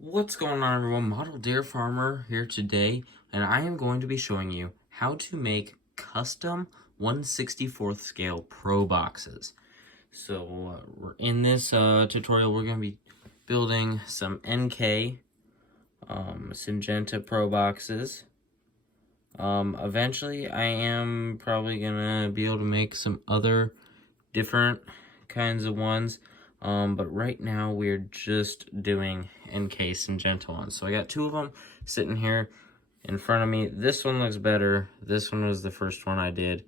What's going on, everyone? Model Deer Farmer here today, and I am going to be showing you how to make custom 1/64th scale pro boxes. So in this tutorial, we're going to be building some NK Syngenta pro boxes. Eventually, I am probably going to be able to make some other different kinds of ones. But right now we're just doing NK Syngenta ones. So I got two of them sitting here in front of me. This one looks better. This one was the first one I did,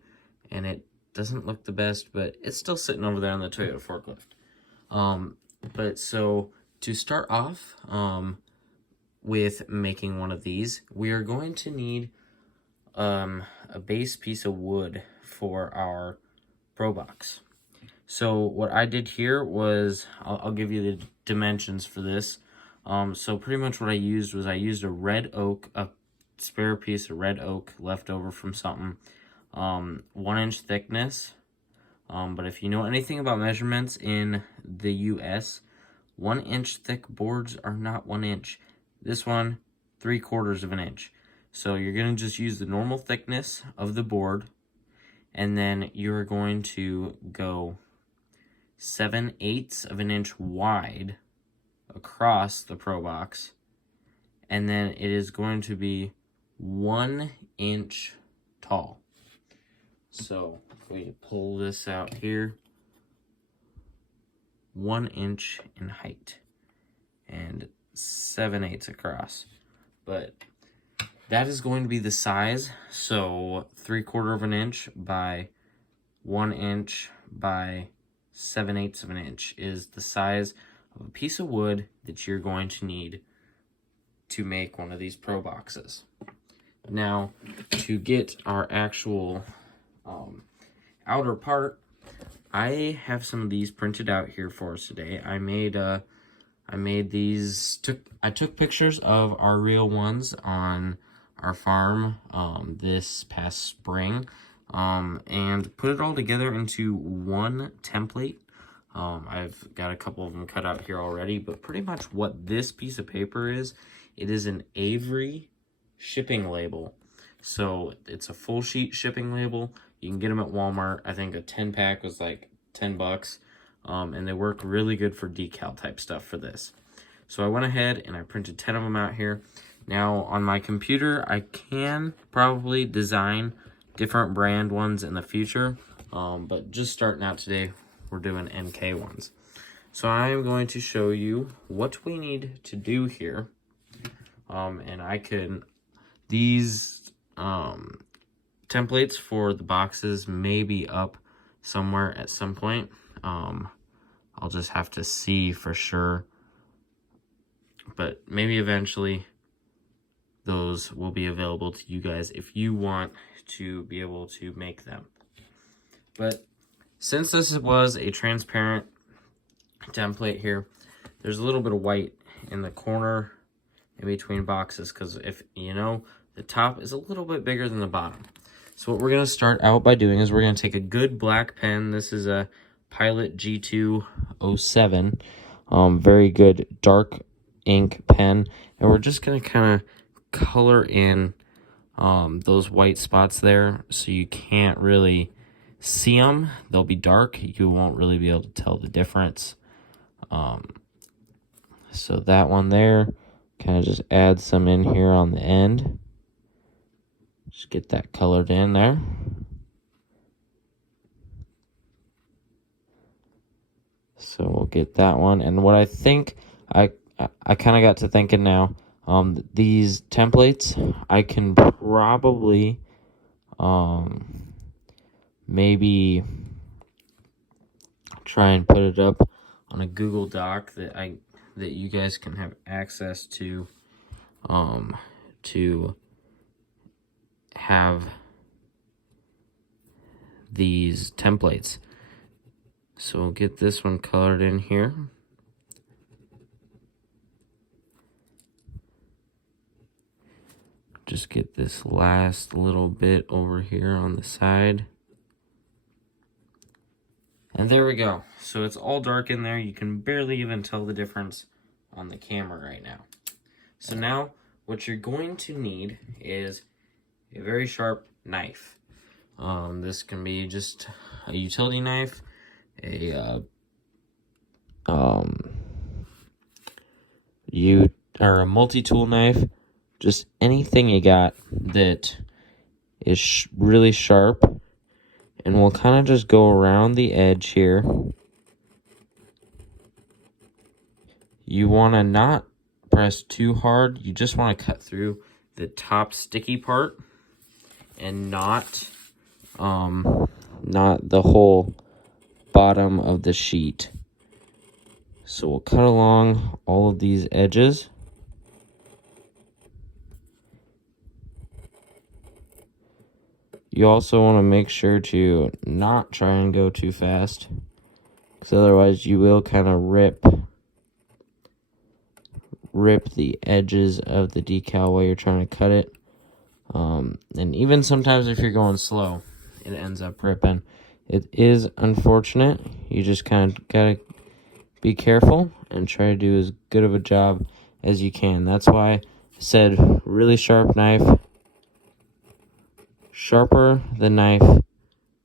and it doesn't look the best, but it's still sitting over there on the Toyota forklift. But so to start off with making one of these, we are going to need a base piece of wood for our Pro Box. So what I did here was, I'll give you the dimensions for this. So pretty much what I used was a red oak, a spare piece of red oak left over from something, 1 inch thickness. But if you know anything about measurements in the US, 1 inch thick boards are not 1 inch. This one, 3/4 of an inch. So you're gonna just use the normal thickness of the board, and then you're going to go 7/8 of an inch wide across the Pro Box, and then it is going to be 1 inch tall. So if we pull this out here, 1 inch in height and 7/8 across. But that is going to be the size. So 3/4 of an inch by 1 inch by 7/8 of an inch is the size of a piece of wood that you're going to need to make one of these Pro Boxes. Now, to get our actual outer part, I have some of these printed out here for us today. I made these. I took pictures of our real ones on our farm this past spring. And put it all together into one template. I've got a couple of them cut out here already, but pretty much what this piece of paper is, it is an Avery shipping label. So it's a full sheet shipping label. You can get them at Walmart. I think a 10-pack was like $10. And they work really good for decal type stuff for this. So I went ahead and I printed 10 of them out here. Now on my computer, I can probably design different brand ones in the future, but just starting out today, we're doing NK ones. So I'm going to show you what we need to do here, and these templates for the boxes may be up somewhere at some point. I'll just have to see for sure, but maybe eventually those will be available to you guys if you want to be able to make them. But since this was a transparent template here, there's a little bit of white in the corner in between boxes, because if you know, the top is a little bit bigger than the bottom. So what we're going to start out by doing is we're going to take a good black pen. This is a Pilot G207, very good dark ink pen, and we're just going to kind of color in those white spots there, so you can't really see them. They'll be dark. You won't really be able to tell the difference. So that one there, kind of just add some in here on the end. Just get that colored in there. So we'll get that one. And what I think, I kind of got to thinking now, these templates, I can probably maybe try and put it up on a Google Doc that you guys can have access to have these templates. So we'll get this one colored in here. Just get this last little bit over here on the side. And there we go. So it's all dark in there. You can barely even tell the difference on the camera right now. So now what you're going to need is a very sharp knife. This can be just a utility knife, a a multi-tool knife, just anything you got that is really sharp. And we'll kind of just go around the edge here. You want to not press too hard. You just want to cut through the top sticky part and not the whole bottom of the sheet. So we'll cut along all of these edges. You also want to make sure to not try and go too fast, because otherwise you will kind of rip the edges of the decal while you're trying to cut it. And even sometimes if you're going slow, it ends up ripping. It is unfortunate. You just kind of gotta be careful and try to do as good of a job as you can. That's why I said really sharp knife. Sharper the knife,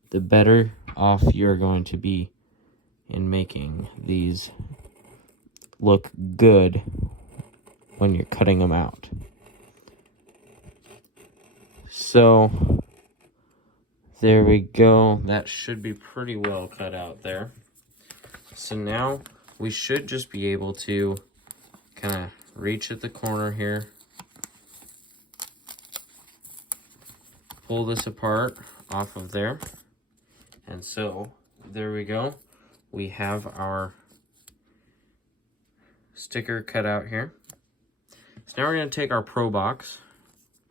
the better off you're going to be in making these look good when you're cutting them out. So there we go. That should be pretty well cut out there. So now we should just be able to kind of reach at the corner here, pull this apart off of there. And so there we go. We have our sticker cut out here. So now we're going to take our Probox,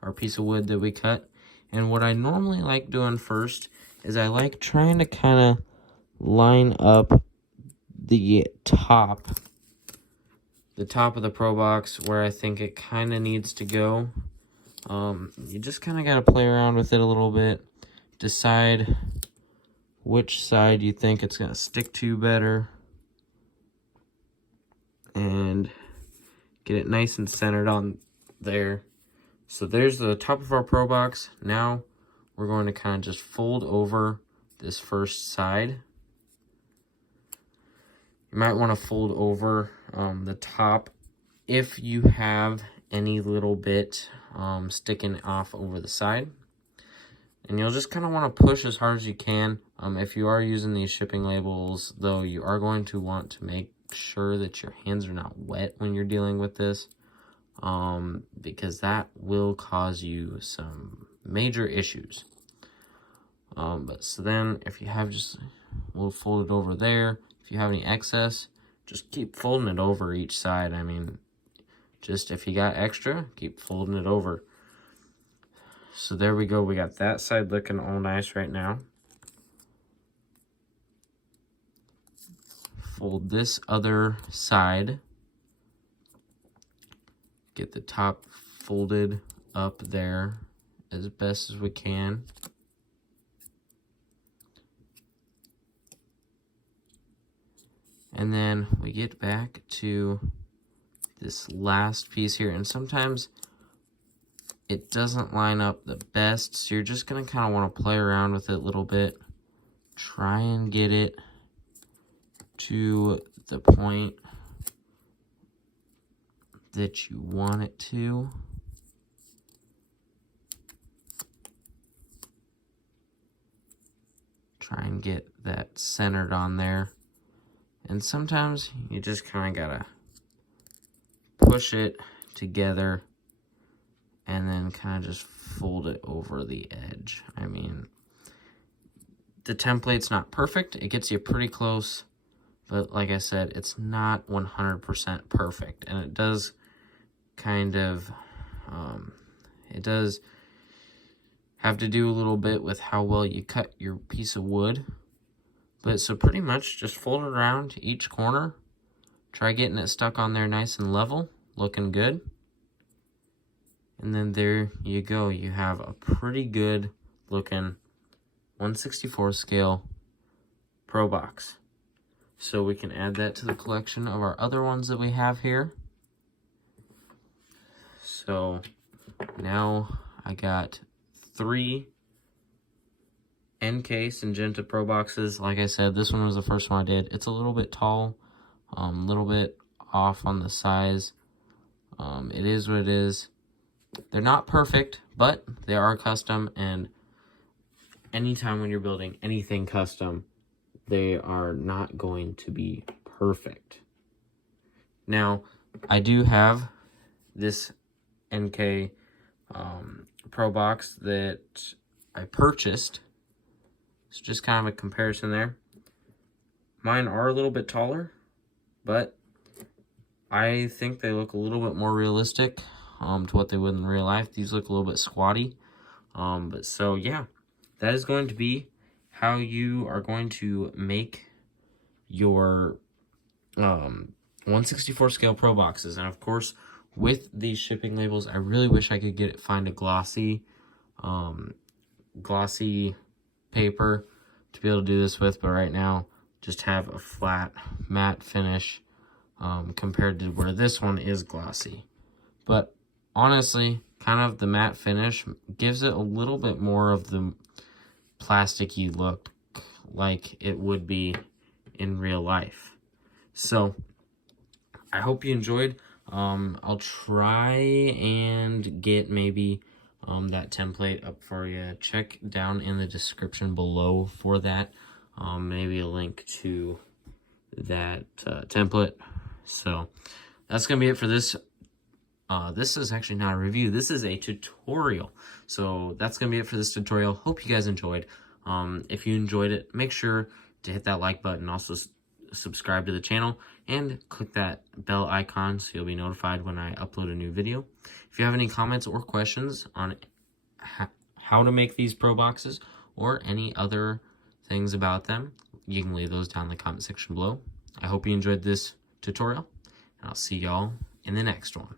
our piece of wood that we cut. And what I normally like doing first is I like trying to kind of line up the top of the Probox where I think it kind of needs to go. You just kind of got to play around with it a little bit, decide which side you think it's going to stick to better, and get it nice and centered on there. So there's the top of our Probox. Now we're going to kind of just fold over this first side. You might want to fold over the top if you have any little bit sticking off over the side. And you'll just kind of want to push as hard as you can. If you are using these shipping labels, though, you are going to want to make sure that your hands are not wet when you're dealing with this, because that will cause you some major issues. But so then if you have we'll fold it over there. If you have any excess, just keep folding it over each side. I mean, just if you got extra, keep folding it over. So there we go. We got that side looking all nice right now. Fold this other side. Get the top folded up there as best as we can. And then we get back to this last piece here. And sometimes it doesn't line up the best, so you're just going to kind of want to play around with it a little bit. Try and get it to the point that you want it to. Try and get that centered on there. And sometimes you just kind of gotta push it together and then kind of just fold it over the edge. I mean, the template's not perfect. It gets you pretty close, but like I said, it's not 100% perfect. And it does kind of, it does have to do a little bit with how well you cut your piece of wood. But so pretty much just fold it around each corner. Try getting it stuck on there nice and level, looking good. And then there you go. You have a pretty good looking 1/64 scale Probox. So we can add that to the collection of our other ones that we have here. So now I got 3 NK Syngenta Proboxes. Like I said, this one was the first one I did. It's a little bit tall, a little bit off on the size. It is what it is. They're not perfect, but they are custom, and anytime when you're building anything custom, they are not going to be perfect. Now, I do have this NK Pro Box that I purchased. It's just kind of a comparison there. Mine are a little bit taller, but I think they look a little bit more realistic to what they would in real life. These look a little bit squatty. But so, yeah, that is going to be how you are going to make your 1/64 scale Pro Boxes. And of course, with these shipping labels, I really wish I could find a glossy paper to be able to do this with, but right now just have a flat matte finish compared to where this one is glossy. But honestly, kind of the matte finish gives it a little bit more of the plasticky look like it would be in real life. So I hope you enjoyed. I'll try and get maybe that template up for you. Check down in the description below for that. Maybe a link to that template. So that's gonna be it for this. This is actually not a review. This is a tutorial. So that's gonna be it for this tutorial. Hope you guys enjoyed. If you enjoyed it, make sure to hit that like button. Also subscribe to the channel and click that bell icon so you'll be notified when I upload a new video. If you have any comments or questions on how to make these Pro Boxes or any other things about them, you can leave those down in the comment section below. I hope you enjoyed this tutorial, and I'll see y'all in the next one.